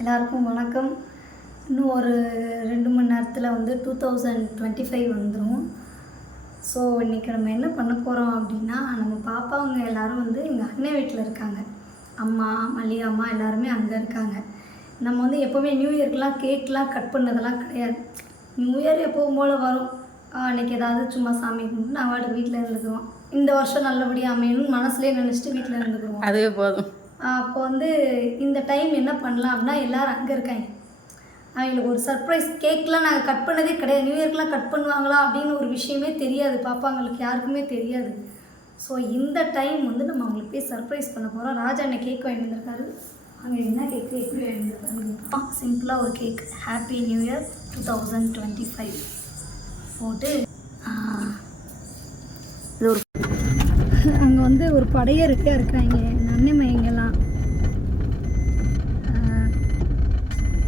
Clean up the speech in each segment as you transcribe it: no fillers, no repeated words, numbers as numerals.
எல்லாருக்கும் வணக்கம். இன்னும் ஒரு 2 மணி நேரத்தில் வந்து 2025 வந்துடும். ஸோ இன்றைக்கி நம்ம என்ன பண்ண போகிறோம் அப்படின்னா, நம்ம பாப்பாவங்க எல்லோரும் வந்து எங்கள் அண்ணன் வீட்டில் இருக்காங்க. அம்மா, மல்லிகா அம்மா எல்லாருமே அங்கே இருக்காங்க. நம்ம வந்து எப்போவுமே நியூ இயர்க்கெலாம் கேக்லாம் கட் பண்ணதெல்லாம் கிடையாது. நியூ இயர் எப்போவும் போல் வரும், அன்றைக்கி ஏதாவது சும்மா சாமி கும்பிட்டு நான் வாட்டுக்கு வீட்டில் இருந்துக்குவோம். இந்த வருஷம் நல்லபடியாக அமையணும்னு மனசுலேயே நினச்சிட்டு வீட்டில் இருந்துக்குவோம். அதுவே போதும். அப்போ வந்து இந்த டைம் என்ன பண்ணலாம் அப்படின்னா, எல்லோரும் அங்கே இருக்காங்க. அவங்களுக்கு ஒரு சர்ப்ரைஸ் கேக்லாம் நாங்கள் கட் பண்ணதே கிடையாது. நியூ இயர்க்கெலாம் கட் பண்ணுவாங்களா அப்படின்னு ஒரு விஷயமே தெரியாது, பாப்பாங்களுக்கு யாருக்குமே தெரியாது. ஸோ இந்த டைம் வந்து நம்ம அவங்களுக்கு போய் சர்ப்ரைஸ் பண்ண போகிறோம். ராஜா அண்ணன் கேக் வாங்கி வந்திருக்காரு. அங்கே என்ன கேக்கு எப்படி வாங்கி வந்திருக்காரு? சிம்பிளாக ஒரு கேக், ஹாப்பி நியூ இயர் 2025 போட்டு இது ஒரு அங்கே வந்து ஒரு படையருக்கே இருக்காங்க அண்ணமைங்கெல்லாம்.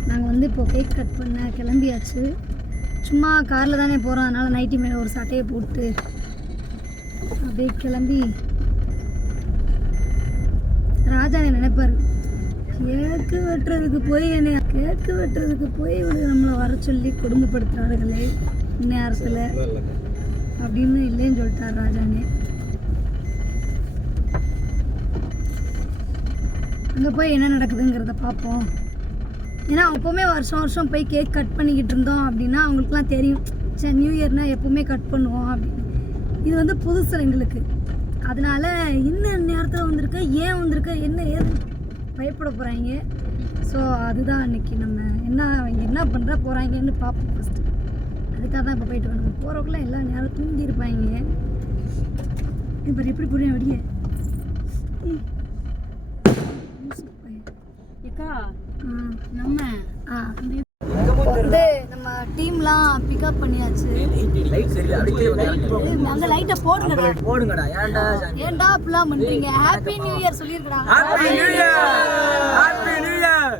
நாங்கள் வந்து இப்போ கேக் கட் பண்ண கிளம்பியாச்சு. சும்மா காரில் தானே போகிறோம், அதனால் நைட்டி மேலே ஒரு சட்டையை போட்டு அப்படியே கிளம்பி. ராஜா நினைப்பார், கேக்கு வெட்டுறதுக்கு போய் நம்மளை வர சொல்லி கொடுமைப்படுத்துகிறார்களே இந்நேரத்தில் அப்படின்னு இல்லைன்னு சொல்லிட்டார் ராஜானே. அங்கே போய் என்ன நடக்குதுங்கிறத பார்ப்போம். ஏன்னா எப்போவுமே வருஷம் போய் கேக் கட் பண்ணிக்கிட்டு இருந்தோம் அப்படின்னா அவங்களுக்குலாம் தெரியும், சரி நியூ இயர்னால் எப்போவுமே கட் பண்ணுவோம் அப்படின்னு. இது வந்து புதுசு எங்களுக்கு, அதனால் இன்னும் நேரத்தில் வந்திருக்க, ஏன் வந்திருக்க, என்ன ஏது பயப்பட போகிறாங்க. ஸோ அதுதான் அன்றைக்கி நம்ம என்ன பண்ணுற போகிறாங்கன்னு பார்ப்போம் ஃபஸ்ட்டு. அதுக்காக தான் இப்போ போயிட்டு வரணும். போகிறவக்குள்ள எல்லா நேரம் தூங்கி இருப்பாங்க. இப்போ எப்படி புரியும் வெளியே வந்து நம்ம டீம்லாம் பிக்கப் பண்ணியாச்சு. அங்க லைட்ட போடுங்கடா. ஏன்டா அப்படிலாம் பண்றீங்க? ஹாப்பி நியூ இயர் சொல்லிருக்கடா. Happy new year, happy new year,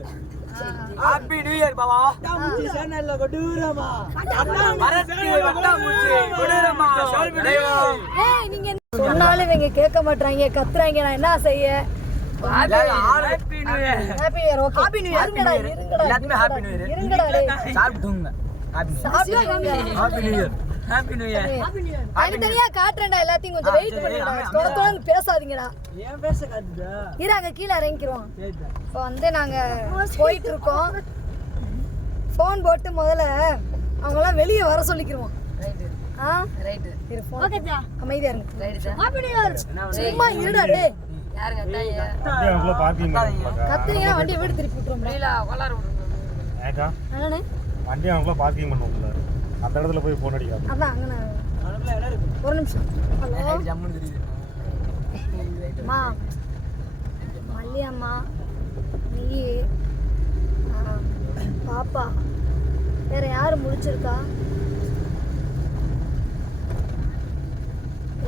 happy new year பாவா. முச்சி சேனல்ல கொடூரமா மரத்து வட்டாமுச்சி கொடூரமா சொல்லுடா. ஏய் நீங்க சொன்னாலே இவங்க கேட்க மாட்டறாங்க, கத்துறாங்க. நான் என்ன செய்ய? Happy new year, happy new year. Okay, happy new year. இருங்கடா எல்லாத்துமே ஹாப்பி நியூ இயர். இருங்கடா டேய், சாப்பிடுங்க. Happy new year, happy new year. தனியா காட்றேன்டா, எல்லாத்தையும் கொஞ்சம் வெயிட் பண்ணுடா. தொடர்ந்து பேசாதீங்கடா. ஏன் பேச காட்டுடா? இறாங்க கீழ இறங்கிக்கிறோம். இப்போ வந்து நாங்க போயிட்டு இருக்கோம். ஃபோன் போட்டு முதல்ல அவங்கலாம் வெளியே வர சொல்லிக்கிறோம். ரைட் இரு. ஃபோன் ஓகேடா, அமைதியா இருங்க. Right happy new year. சும்மா இருடா டேய். யாரு கத்தாங்க? அவங்கள பார்க்கிங் பண்ணுங்க. கத்துறீங்க, வண்டியை வீடு திருப்பி விட்டுறோம். ரீலா கொலார விடுங்க. ஏகா அண்ணே வண்டி அவங்கள பார்க்கிங் பண்ணுவோம்ல, அந்த இடத்துல போய் ஃபோன் அடிக்காத. அதான் அங்க அவங்கள இடம் இருக்கு. ஒரு நிமிஷம். ஹலோ ஜம்முன்னு தெரியுது. அம்மா, மல்லி அம்மா, நீ, பாப்பா, வேற யாரு முடிச்சிருக்கா?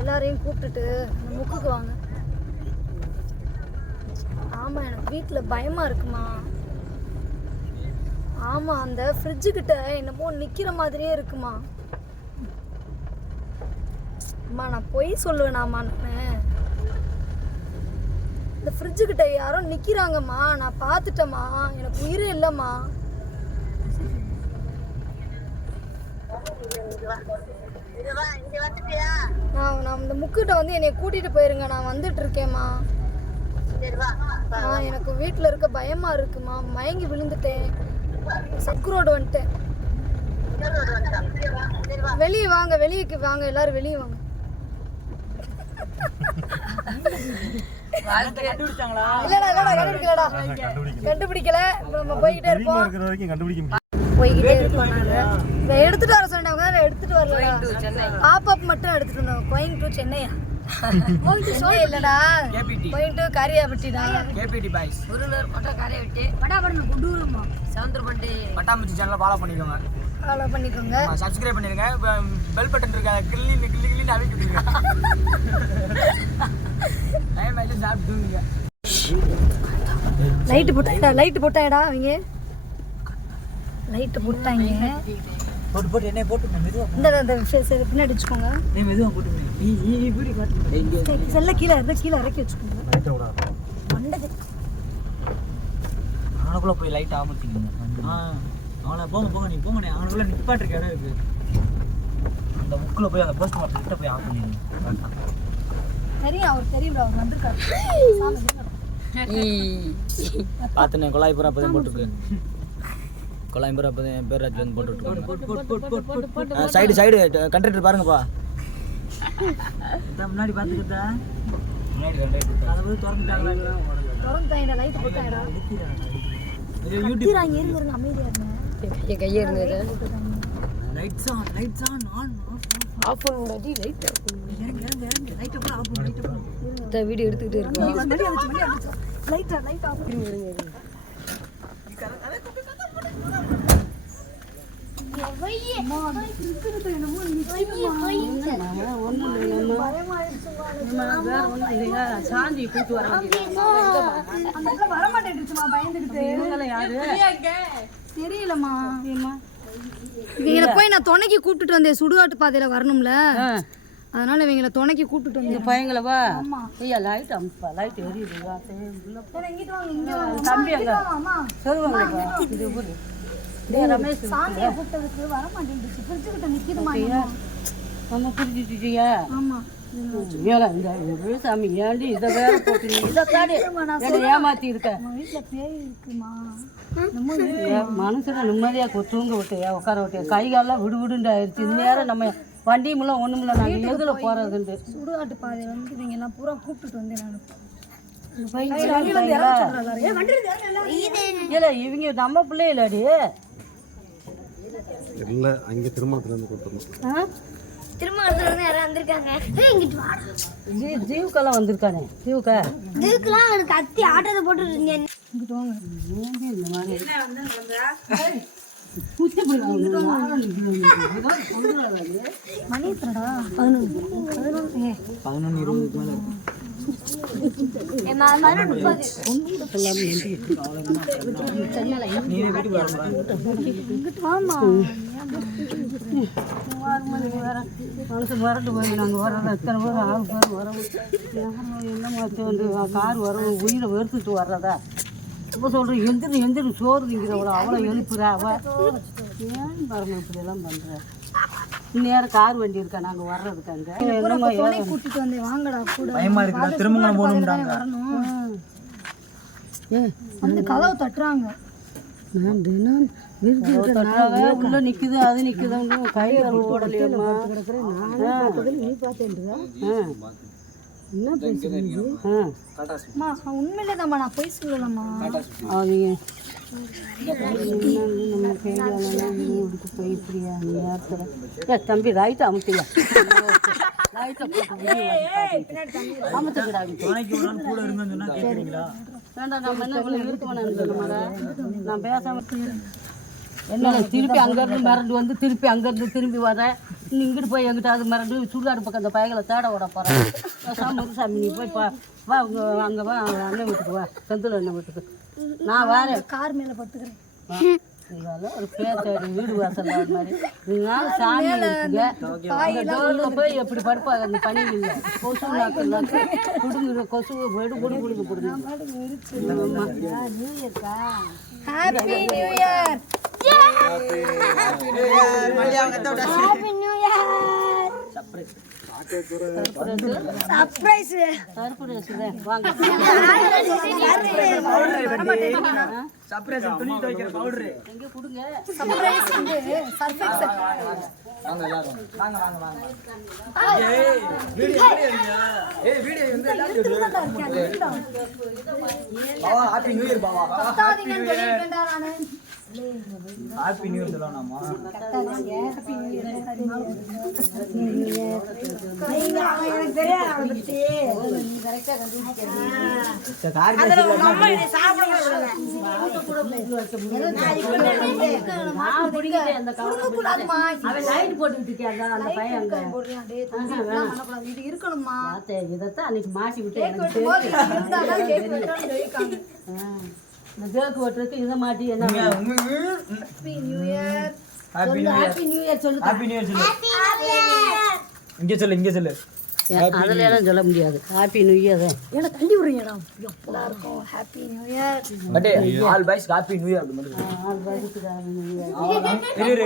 எல்லாரையும் கூப்பிட்டுட்டு அந்த முக்குக்கு வாங்க. ஆமாம், எனக்கு வீட்டில் பயமாக இருக்குமா. ஆமாம், அந்த ஃப்ரிட்ஜுக்கிட்ட என்னமோ நிற்கிற மாதிரியே இருக்குமா. அம்மா நான் பொய் சொல்லுவேனாம்மா? நான் இந்த ஃப்ரிட்ஜுக்கிட்ட யாரோ நிற்கிறாங்கம்மா, நான் பார்த்துட்டேம்மா, எனக்கு உயிரே இல்லைம்மா. நான் இந்த முக்கிட்ட வந்து என்னை கூட்டிகிட்டு போயிருங்க, நான் வந்துட்டு இருக்கேம்மா. எனக்கு வீட்டில் இருக்க பயமா இருக்குமா, மயங்கி விழுந்துட்டேன், சக்கு ரோடு வந்துட்டேன். வெளியே வாங்க, வெளியே வாங்க, எல்லாரும் வெளியே வாங்க. கண்டுபிடிக்கல, நம்ம போய்கிட்டே இருப்போம். போய்கிட்டே இருப்போம். நாங்க எடுத்துட்டு வர சொன்னாங்க, எடுத்துட்டு வரல. பாப்பப் மட்டும் எடுத்துட்டு வந்தோம். கோயிங் டு சென்னையா? இல்லடா, கோயிங் டு காரியாபட்டிடா. கேபிடி பாய்ஸ் ஒருலர் போட்டோ காரியாபட்டி படாபடன கொடூரமா சவுந்தரபண்டி பட்டாம்பூச்சி சேனலை ஃபாலோ பண்ணிக்கோங்க. ஃபாலோ பண்ணிக்கோங்க, சப்ஸ்கிரைப் பண்ணிருங்க. பெல் பட்டன் இருக்கு, கிள்ளி அழுத்தி விட்டுருங்க. டைம் ஆயிட்டு சாப்பிடுங்க. லைட் போட்டாடா அவங்க. லைட் போட்டாங்க. போட்டு என்ன போட்டு மெதுவா இந்த பின்னாடி வச்சுக்கோங்க. நீ மெதுவா போட்டு நீ இப்படி காட்டு. செல்ல கீழே இறக்கி வச்சுக்கோங்க. மண்டை அவனுக்குள்ள போய் லைட் ஆமத்திக்கணும். அவனை போங்க நீ போங்க, அவனுக்குள்ள நிப்பாட்டுற இடம் இருக்கு. அந்த புக்கில் போய் அந்த போஸ்ட் மார்ட்டம் கிட்ட போய் ஆஃப் பண்ணிடுங்க. தெரியும், அவர் தெரியும், அவர் வந்திருக்காரு. பார்த்துனே கொலாய்புரம் அப்போதான் போட்டுருக்கு. கொலாய்புரம் அப்போதான் என் பேர் ராஜ் வந்து போட்டுருக்காங்க. சைடு கண்ட்ராக்டர் பாருங்கப்பா. முன்னாடி பார்த்துக்கிட்டா முன்னாடி கண்ட்ராக்டர் அதை வந்து திறந்துட்டாங்களா? திறந்துட்டாங்க, லைட் போட்டாங்க. யூடியூப் இருங்க, அமைதியா இருங்க. என் கையே இருந்தது. லைட்ஸ் ஆன் ஆஃப் பண்ணி லைட் ஆஃப் பண்ணி இறங்க லைட் ஆஃப் இந்த வீடியோ எடுத்துக்கிட்டே இருக்கோம். லைட் ஆஃப் இருங்க. சாந்தி கூட்டு வர வரமாட்டேன்மா, பயந்துக்கிட்டு. தெரியலம்மா, இவங்களை போய் நான் துணைக்கு கூப்பிட்டுட்டு வந்தேன். சுடுகாட்டு பாதையில வரணும்ல, அதனால இவங்களை துணைக்கு கூப்பிட்டுட்டு வந்தேன். பையங்களவா? ஐயா லைட் அம்ப்பா, லைட் எரியுதுவா. தம்பி அங்க சொல்லுவாங்க. இது ஊரு ரமேஷ் சாந்தியை கூப்பிட்டதுக்கு வரமாட்டேன்டுச்சு. பிரிச்சுக்கிட்ட நிக்குதுமா. நம்ம புரிஞ்சுட்டியா? ஆமா. இந்த சாமி ஏண்டி இதை வேற போட்டு இதைத்தாடி ஏமாத்தி இருக்க. வீட்டுல பேய் இருக்குமா? மனுஷனை நிம்மதியா தூங்க விட்டையா, உட்கார விட்டையா, கை காலெல்லாம் விடுவிடுண்டு ஆயிடுச்சு. இந்த நேரம் நம்ம வண்டியுமில்ல ஒண்ணுமில்ல, நாங்கள் எதுல போறதுண்டு. சுடுகாட்டு பாதை வந்து இவங்க எல்லாம் பூரா கூப்பிட்டுட்டு வந்தேன் நான். இல்ல இவங்க நம்ம பிள்ளைகளாடி இல்லை, அங்கே திருமணத்துலேருந்து கொடுத்துருந்தோம். திருமணத்துல இருந்து யாரும் வந்திருக்காங்க. ஜீவுக்கெல்லாம் வந்திருக்கானே. ஜீவுக்கா இதுக்கெல்லாம் அவனுக்கு அத்தி ஆட்டத்தை போட்டு இருந்தேன். மணி எத்தனடா? 11:20 மனசு மறந்து போய் நாங்கள் வர்றோம். எத்தனை பேர் 6 பேர் வரோம். என்ன வந்து கார் வரோம், உயிரை வெறுத்துட்டு வர்றதா? இப்போ சொல்கிறேன் எந்திரி சோறு திங்கிறவளோ அவ்வளோ எழுப்புறா அவள். ஏன் பாருங்க இப்படியெல்லாம் பண்ணுற? இந்நேரம் கார் வண்டி இருக்கா நாங்கள் வர்றதுக்கு? அங்கே என்னமா கூட்டிட்டு வந்தேன், வாங்கடா கூட. பயமா இருக்குடா, திருமணம் போகணும்டாங்க. வரணும். அந்த கதவை தட்டுறாங்க. நான் தினம் உள்ள நிக்குது, அது நிக்குது, கைகள் ஓடலையம்மா. நீ பார்த்தேன்டா என்ன பேசுறீங்க? உண்மையிலே தான் நான் போய் சொல்லலாமா? அவங்க நம்ம கைகாலெல்லாம் போயிப்பிடியா நேரத்தில்? தம்பி ரைட்டை அமுத்தியா, ரைட்டை போட்டு அமுத்துக்கிறாங்க. கூட இருங்கன்னு சொன்னா கேட்குறீங்களா? வேண்டாம், நம்ம என்ன இவ்வளோ இருக்குமாண்ணா? நான் பேசாம என்ன திருப்பி அங்கேருந்து மிரண்டு வந்து திருப்பி அங்கேருந்து திரும்பி வரேன். நீ இங்கிட்டு போய் எங்கிட்ட அது மிரண்டு சுடுகாடு பக்கம் அந்த பயங்களை தேட விட போகிறேன். சாமி நீ போய் வா அங்கே வா, அண்ணன் வீட்டுக்கு வா, செந்தில் அண்ணன் வீட்டுக்கு. நான் வரேன், கார் மேலே படுத்துக்கிறேன். இதெல்லாம் ஒரு பேச்சாடி வீடு வாசல் மாதிரி. இதனால சாமி இருக்குங்க போய் எப்படி படுப்பாங்க? அந்த பனி இல்லை, கொசு நாக்கு குடுங்குற கொசு வெடு குடு குடுங்க கொடுங்க. Happy new year. Happy new year. Surprise. வாங்க சர்ப்ரைஸ் துணி துவைக்கிற பவுடர் எங்க கொடுங்க. சர்ப்ரைஸ் வந்து சர்ப்ரைஸ். வாங்க எல்லாரும் வாங்க வாங்க வாங்க. ஏய் வீடியோ வந்து எல்லாரும் பாவா ஹாப்பி நியூ இயர் பாவா. கத்தாதீங்கன்னு சொல்லிட்டேன்டா நானு. ஹாப்பி நியூ இயர் சொல்லணுமா? கத்தாதீங்க. Happy new year. எனக்கு தெரியாது அவளை பத்தி. நீ கரெக்டா கண்டுபிடிக்கிறீங்க. இது இருக்கணுமா? இதைத்தான் அன்னைக்கு மாட்டி விட்டு இந்த பேக்கு ஓட்டுறதுக்கு இதை மாட்டி என்ன? Happy new year. Happy new year. Happy new year சொல்லு. ஹாப்பி நியூ இயர் சொல்லு. இங்க சொல்லு. அதில் எல்லாம் சொல்ல முடியாது. ஹாப்பி நியூ இயர் தான். ஏன்னா தள்ளி விடுறீங்கடா எப்படா இருக்கும் happy new year. But all boys happy new year அப்படி மட்டும் இரு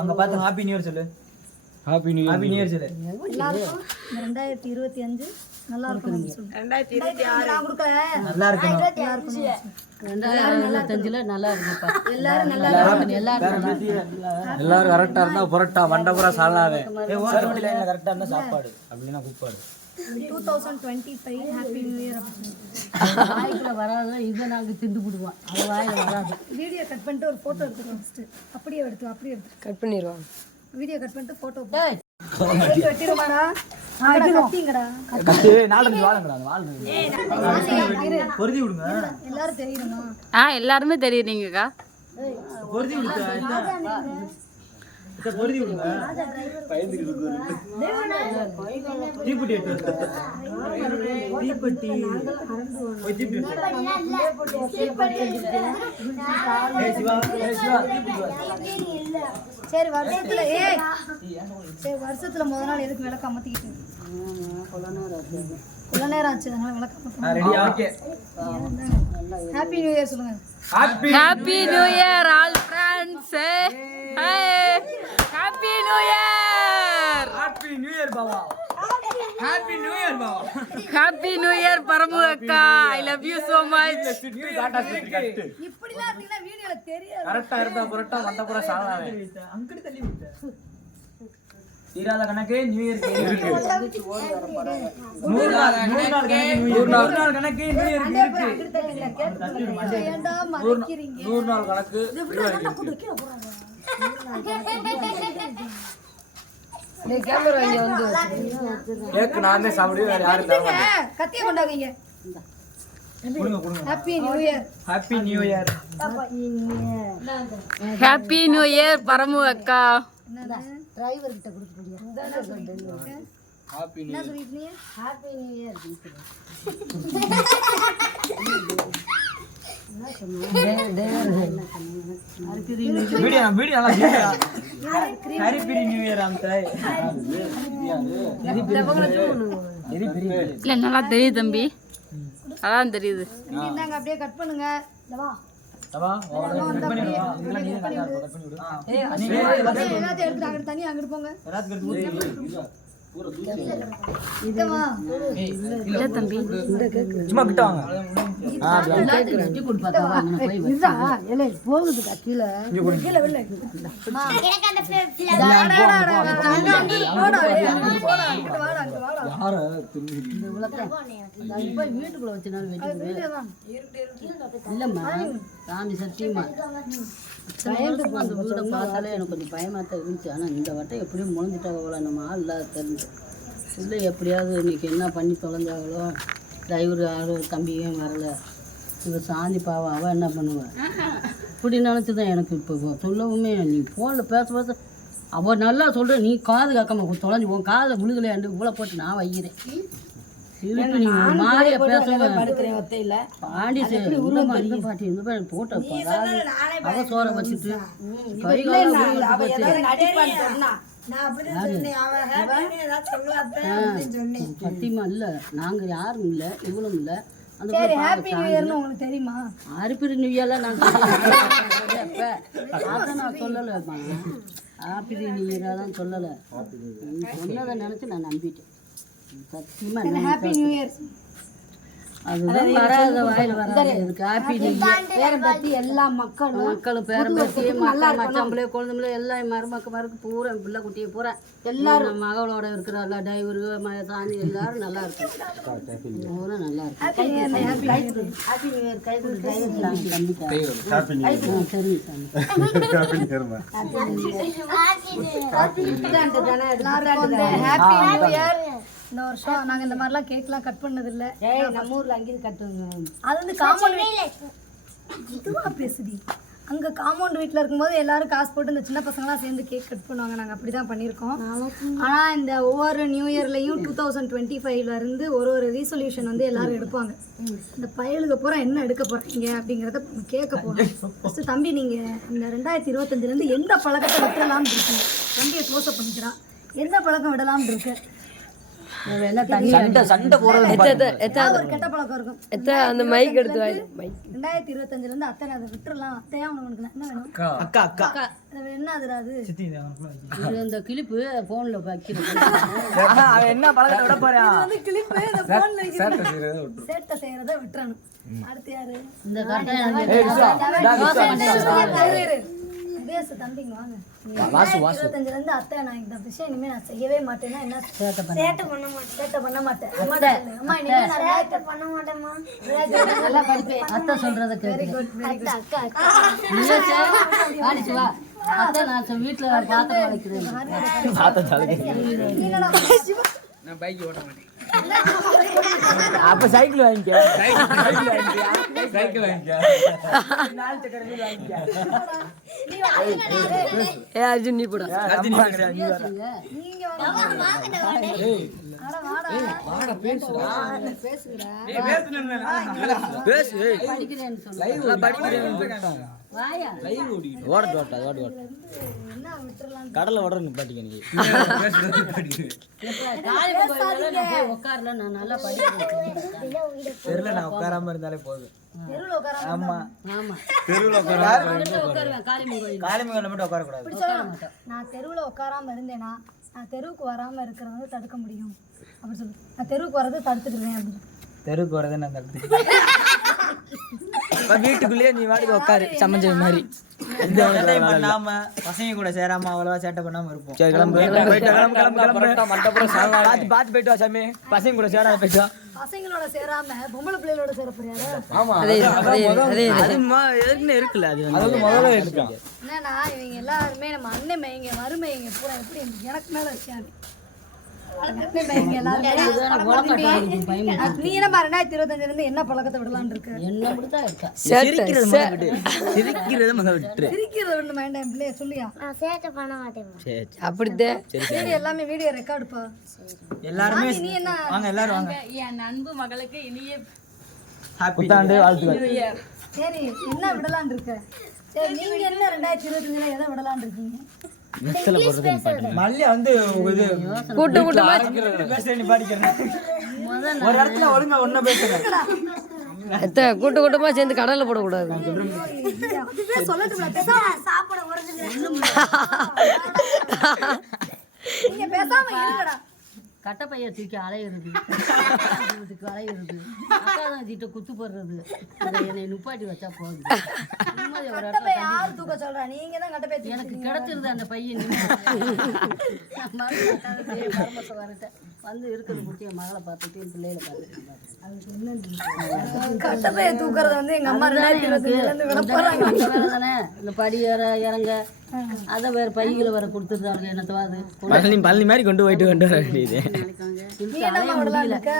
அங்க பாத்து ஹாப்பி நியூ இயர் சொல்லு. ஹாப்பி நியூ இயர் சொல்லு. எல்லாருக்கும் இந்த 2025 நல்லா இருக்கும். 2026 நான் கொடுக்கல. நல்லா இருக்கணும். 2025 நல்லா இருக்குப்பா. எல்லாரும் நல்லா எல்லாரும் கரெக்டா இருந்தா புரட்டா மண்டபுரா சாலாவே சர்வடி லைன்ல கரெக்டா இருந்தா சாப்பாடு அப்படினா கூப்பாடு. 2025 ஹாப்பி நியூ இயர். வாய்க்குள்ள வராத இதை நாங்கள் திண்டு விடுவோம். அது வாயில வராது. வீடியோ கட் பண்ணிட்டு ஒரு போட்டோ எடுத்துக்கோ. ஃபர்ஸ்ட் அப்படியே எடுத்து கட் பண்ணிடுவாங்க. வீடியோ கட் பண்ணிட்டு போட்டோ வெட்டிடுமாடா. கத்திங்கடா கத்தி நாலஞ்சு வாளுங்கடா வாளுங்க பொருதி விடுங்க. எல்லாரும் தெரியுமா? எல்லாருமே தெரியுறீங்கக்கா. பொருதி விடுங்க. இத பொருதி விடுங்க. தீப்பெட்டி எடுத்து தீப்பெட்டி போய் தீப்பெட்டி ஏய் சிவா சரி வருஷத்துல முதல் நாள் எதுக்கு விளக்க அமத்திக்கிட்டு? கொள்ள நேரம் ஆச்சு அதனால விளக்க அமத்த. Ready okay. Happy new year சொல்லுங்க. Happy new year all friends. Hey happy new year. Happy new year பாவா. ஹாப்பி நியூ இயர் பாவா. ஹாப்பி நியூ இயர் பரமு அக்கா. I love you so much. டாடா சிட்டி கட்டு இப்படிலாம் இருந்தீங்கன்னா வீடியோல தெரியாது. கரெக்டா இருந்தா புரட்டா மண்டபுரா சாலாவே அங்கடி தள்ளி விட்ட. தீராத கணக்கு நியூ இயர் இருக்கு. 100 நாள் கணக்கு நியூ இயர் இருக்கு. ஏன்டா மறைக்கிறீங்க? 100 நாள் கணக்கு நீ கேமரா இங்க வந்து கேக் நானே சாப்பிடுவேன் வேற யாரும் தர மாட்டாங்க. கத்திய கொண்டாங்க. கொடுங்க happy new year. Happy new year. Happy new year Paramu அக்கா. டிரைவர் கிட்ட கொடுத்துட்டியா? ஹாப்பி நியூ என்ன சொல்லிட்டீங்க? Happy new year. வீடியோ நல்லா கேக்குதா? ஹாப்பி நியூ இயர் அந்த இல்ல நல்லா தெரியுது தம்பி. அதான் தெரியுது. இந்தாங்க அப்படியே கட் பண்ணுங்க. வா எல்லாத்தையும் எடுத்து அங்கிட்டு தண்ணி அங்கிட்டு போங்க. இல்ல தம்பி சும்மா கிட்ட வாங்க. போகுது கீழே கீழே வில்ல வீட்டுக்குள்ள வச்சுனாலும் இல்லம்மா சாமி சத்தியமா அந்த வீடை பார்த்தாலே எனக்கு கொஞ்சம் பயமாக இருந்துச்சு. ஆனால் இந்த வட்டம் எப்படியும் முளைஞ்சிட்டாங்களோ நம்ம ஆள் இல்லாத தெரிஞ்சு இல்லை எப்படியாவது இன்னைக்கு என்ன பண்ணி தொலைஞ்சாங்களோ. டிரைவர் யாரும் தம்பியும் வரல. இவன் சாந்தி பாவம் அவள் என்ன பண்ணுவாள் இப்படி நினச்சி தான் எனக்கு இப்போ சொல்லவுமே நீ ஃபோனில் பேச அவள் நல்லா சொல்கிற நீ காது கேட்காம தொலைஞ்சி உன் காதில் விழுகலையாண்டு இவ்வளோ போட்டு நான் வைக்கிறேன். திருப்பி நீ மாதிரியா பேசுவேன் பாண்டி சரி பாட்டி இந்த மாதிரி போட்ட அவ சோற வச்சுட்டு சத்தியமா இல்ல நாங்க யாரும் இல்ல இவளும் இல்ல. அந்த தெரியுமா ஹாப்பி நியூ இயர்லாம் நான் நான் சொல்லல. ஹாப்பி நியூ இயரா தான் சொல்லல. சொன்னதை நினைச்சு நான் நம்பிட்டேன். சத்தியமா ஹாப்பி நியூ இயர். அதுதான் வராத வாயில வராது. இதுக்கு ஹாப்பி நியூ இயர் பேரம்பத்தி எல்லா மக்களும் பேரம்பத்தி மச்சம்பளே குழந்தைங்களே எல்லாம் மருமக்கு பூரா பிள்ளை குட்டியை பூரா எல்லாரும் மகளோட இருக்கிற டிரைவரு சாந்தி எல்லாரும் நல்லா இருக்கும். பூரா நல்லா இருக்கும். இந்த வருஷம் நாங்க இந்த மாதிரிலாம் கேக்லாம் கட் பண்ணது இல்ல. நம்ம ஊர்ல அங்கேயும் கட்டுவாங்க. அது வந்து காம்பவுண்ட் இதுவா பேசுதி. அங்க காம்பவுண்ட் வீட்டில் இருக்கும்போது எல்லாரும் காசு போட்டு இந்த சின்ன பசங்களாம் சேர்ந்து கேக் கட் பண்ணுவாங்க. நாங்கள் அப்படி தான் பண்ணியிருக்கோம். ஆனால் இந்த ஒவ்வொரு நியூ இயர்லையும் 2025 இருந்து ஒரு ரீசொல்யூஷன் வந்து எல்லாரும் எடுப்பாங்க. இந்த பயலுக்கு பூரா என்ன எடுக்க போகிறீங்க அப்படிங்கிறத கேட்க போகிறோம். ஃபஸ்ட்டு தம்பி நீங்கள் இந்த 2025 எந்த பழக்கத்தை விட்டுறலாம்னு இருக்கீங்க? தம்பியை க்ளோஸ்அப் பண்ணிக்கிறான். என்ன பழக்கம் விடலாம்னு இருக்கு? சண்டை போறது ஒரு கெட்ட பழக்கம் இருக்கும். அந்த மைக் எடுத்து 2025 இருந்து அத்தை அதை விட்டுறலாம். அத்தையா உனக்கு என்ன வேணும்? அக்கா அது என்ன அதுராது? இந்த கிளிப்பு போன்ல வைக்கிறது அவன் என்ன பழக்கத்தை விட போறான்? இது வந்து கிளிப்பு இந்த போன்ல சேட்டை செய்யறத விட்டுறணும். அடுத்து யாரு? இந்த கரெக்டா பேச தம்பிங்க வாங்க. 2025 இருந்து அத்தை நான் இந்த விஷயம் இனிமே நான் செய்யவே மாட்டேன்னா என்ன? சேட்டை பண்ண மாட்டேன். அம்மா இனிமே நான் சேட்டை பண்ண மாட்டேம்மா. நல்லா படிப்பேன். அத்தை சொல்றத கேட்கு. அக்கா ஆடிச்சு வா. அத்தை நான் வீட்டுல பாத்திரம் வளைக்கிறேன். நான் பைக் ஓட்ட மாட்டேன். அப்ப சைக்கிள் வாங்கிக்க. சைக்கிள் வாங்கிக்க. 4 சக்கர வீல் வாங்கிக்க. அர்ஜுன் நீ போட நீங்க பேசு. படிக்கிறேன்னு சொல்லு. வாயா கடலை ஓடுறேன்னு பாட்டிக்க நீ உட்கார்ல நான் நல்லா படிக்கிறேன். தெரியல, நான் உட்காராம இருந்தாலே போதும். தெருவுல உட்காராம ஆமா, ஆமா தெருவில் உட்காருவேன். காளிமன் கோயில் காளிமங்கல மட்டும் உட்காரக்கூடாது. இப்படி சொல்லணும். நான் தெருவுல உட்காராம இருந்தேனா நான் தெருவுக்கு வராம இருக்கிறத தடுக்க முடியும் அப்படி சொல்லு. நான் தெருவுக்கு வரதை தடுத்துக்கிடுவேன் அப்படின்னு. தெருவுக்கு வரதை நான் தடுத்து வீட்டுக்குள்ளேயே நீ வாடகை உட்காரு சமைச்ச மாதிரி. பண்ணாம பசங்க கூட சேராம அவ்வளவா சேட்டை பண்ணாம இருப்போம். பாத்து போயிட்டு வா சாமி. பசங்க கூட சேராம போயிட்டு வா. பசங்களோட சேராம பொம்பளை பிள்ளைகளோட சேர போறியாரு? ஏற்கனவே இருக்குல்ல, அது முதல்ல இருக்கு. என்னன்னா இவங்க எல்லாருமே நம்ம அண்ணன் மைங்க மருமைங்க பூரா எப்படி எனக்கு மேல வச்சாங்க. நீ என்ன 2025 இருந்து என்ன பழக்கத்தை விடலான்னு இருக்கு? என்ன அப்படித்தான் இருக்கா. சிரிக்கிறத முதல்ல விட்டுரு. சிரிக்கிறது ஒண்ணு வேண்டாம் பிள்ளைய சொல்லியா? அப்படித்தான் சரி எல்லாமே வீடியோ ரெக்கார்டுப்பா. எல்லாருமே நீ என்ன வாங்க, எல்லாரும் வாங்க. என் அன்பு மகளுக்கு இனிய புத்தாண்டு வாழ்த்துக்கள். சரி என்ன விடலான்னு இருக்க? சரி நீங்க என்ன 2025 எதை விடலான்னு இருக்கீங்க? மல்லியா வந்து இது கூட்டமா பேசுற நீ படிக்கிறேன். ஒரு இடத்துல ஒழுங்கா ஒண்ணா பேசுறேன். கூட்டமா சேர்ந்து கடல்ல போடக்கூடாது. அதுவே சொல்லட்டுமா? சாப்பிட நீங்க பேசாம இருங்கடா. கட்ட பைய தூக்கி அலையிறது, அலையிறது, அக்கா தான் திட்ட குத்து போடுறது. என்னை நுப்பாட்டி வச்சா போகுது. ஒரு இடத்துல யாரு தூக்க சொல்றா? நீங்க தான் கட்ட பேசி எனக்கு கிடைச்சிருது அந்த பையன். மருமத்தை வரட்டேன் வந்து இருக்கிறது குட்டி என் மகளை பார்த்துட்டு என் பிள்ளைகளை பார்த்துட்டு கட்ட பைய தூக்குறது வந்து எங்க அம்மா 2025 இருந்து விட போறாங்க. தானே இந்த படி ஏற இறங்க அதை வேற பைகளை வேற கொடுத்துருக்காங்க. என்னத்தவாது பழனி மாதிரி கொண்டு போயிட்டு கொண்டு வர வேண்டியது. நீ என்ன விடலாம் இருக்க?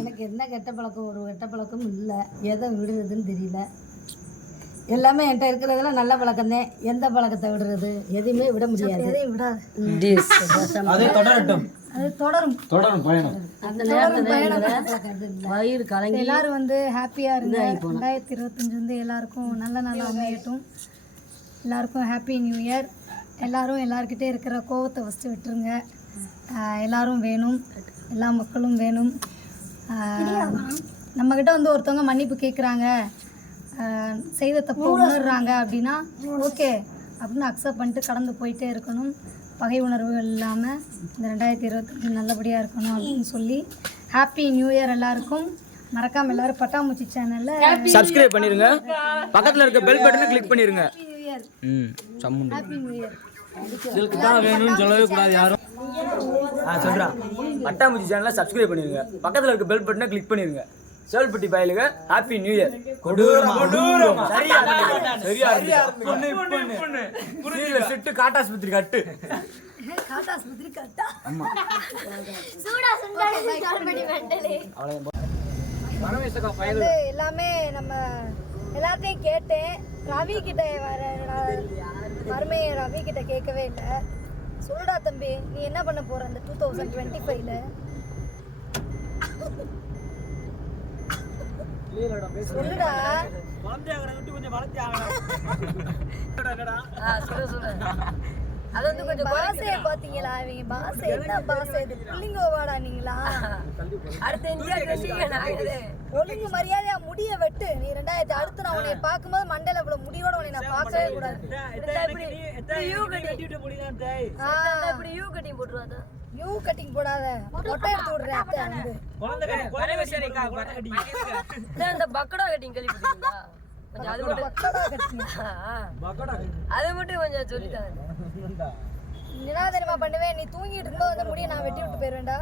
எனக்கு என்ன கெட்ட பழக்கம் ஒரு கெட்ட பழக்கம் இல்லை. எதை விடுறதுன்னு தெரியல. எல்லாமே என்கிட்ட இருக்கிறதெல்லாம் நல்ல பழக்கம் தான். எந்த பழக்கத்தை விடுறது? எதையுமே விட முடியாது. எதையும் விடாது. அதே தொடரட்டும். அது தொடரும் பயணம். அந்த நேரத்தில் வயிறு கலங்கி எல்லாரும் வந்து ஹாப்பியா இருங்க. 2025 வந்து எல்லாருக்கும் நல்ல நாள் அமையட்டும். எல்லாருக்கும் ஹாப்பி நியூ இயர். எல்லாரும் எல்லாருக்கிட்டே இருக்கிற கோவத்தை ஃபஸ்ட்டு விட்டுருங்க. எல்லாரும் வேணும், எல்லா மக்களும் வேணும். நம்மக்கிட்ட வந்து ஒருத்தவங்க மன்னிப்பு கேட்குறாங்க, செய்த தப்பு உணர்றாங்க அப்படின்னா ஓகே அப்படின்னு அக்செப்ட் பண்ணிட்டு கடந்து போயிட்டே இருக்கணும். பகை உணர்வுகள் இல்லாமல் இந்த 2025 நல்லபடியாக இருக்கணும் அப்படின்னு சொல்லி ஹாப்பி நியூ இயர் எல்லாருக்கும். மறக்காம எல்லாரும் பட்டாம்பூச்சி சேனல்ல சப்ஸ்கிரைப் பண்ணிருங்க. பக்கத்துல இருக்க பெல் பட்டனை கிளிக் பண்ணிருங்க. Happy new year. Happy new year. இதுக்கு தான் வேணும்னு சொல்லவே கூடாது யாரும். சொல்றா, பட்டாம்பூச்சி சேனலை சப்ஸ்கிரைப் பண்ணிருங்க. பக்கத்துல இருக்க பெல் பட்டனை கிளிக் பண்ணிருங்க. சேல்பட்டி பயலுக ஹாப்பி நியூ இயர். கொடூரமா சரியா புரியல. சிட்டு காட்டாஸ்பத்திரி கட்டு. காட்டாஸ்பத்திரி கட்டா. ஆமா. எல்லாமே நம்ம எல்லாத்தையும் கேட்டேன். ரவி கிட்ட வறுமையை ரவி கிட்ட கேட்கவே இல்லை. சொல்லுடா தம்பி, நீ என்ன பண்ண போற இந்த 2025ல? சொல்லுடா. அது வந்து கொஞ்சம் பாசையை பாத்தீங்களா? இவங்க பாசை என்ன பாசை இது? புள்ளிங்கோ வாடா நீங்களா? அடுத்து இந்தியா கண்டிப்பாக ஒழுங்கு மரியாதையா முடிய வெட்டு. நீ 2000 அடுத்து நான் உன்னை பார்க்கும்போது மண்டையில இவ்வளவு முடியோட உன்னை நான் பார்க்கவே கூடாது. இப்படி யூ கட்டிங் போட்டுருவாதா? யூ கட்டிங் போடாத, மொட்டை எடுத்து விடுறேன் அத்தை வந்து. அந்த பக்கடா கட்டிங் கேள்விப்பட்டீங்களா? கொஞ்சம் அது மட்டும் பக்கடா கட்டிங். அது மட்டும் கொஞ்சம் சொல்லிட்டாங்க. என்ன தெரியுமா பண்ணுவேன்? நீ தூங்கிட்டு இருக்கும்போது அந்த முடியை நான் வெட்டி விட்டு போயிருவேன்டா.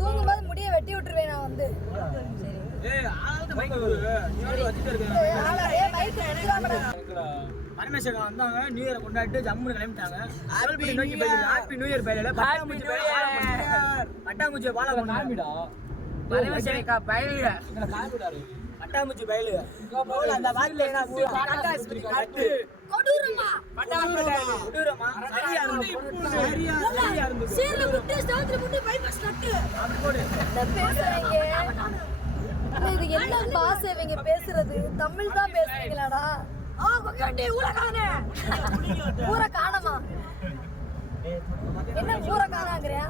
தூங்கும்போது முடியை வெட்டி விட்டுருவேன் நான் வந்து. பரமேஸ்வரன் வந்தாங்க, நியூ இயர் கொண்டாடிட்டு ஜம்முன்னு கிளம்பிட்டாங்க. செவல்பட்டி நோக்கி போயிட்டு ஹாப்பி நியூ இயர் பையில பட்டாம்பூச்சி பாலா கொண்டாடிடா. பரமேஸ்வரக்கா பையில பட்டாம்பூச்சி பையில அந்த வார்த்தை என்ன கட்டு கொடூரமா கொடூரமா சரியா இருந்து சீர்ல குட்டி ஸ்டாத்ரி முட்டி பைபாஸ் நட்டு அப்படி போடு. என்ன பேசுறீங்க? இது என்ன பாஷை இவங்க பேசுறது? தமிழ் தான் பேசுறீங்களாடா? ஊர காணமா? என்ன ஊர காணாங்கறியா?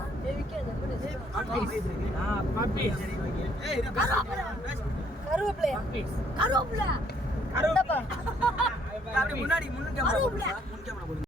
கருவேப்பிலையா? கருவேப்பிலை முன்னாடி முன்னுக்கு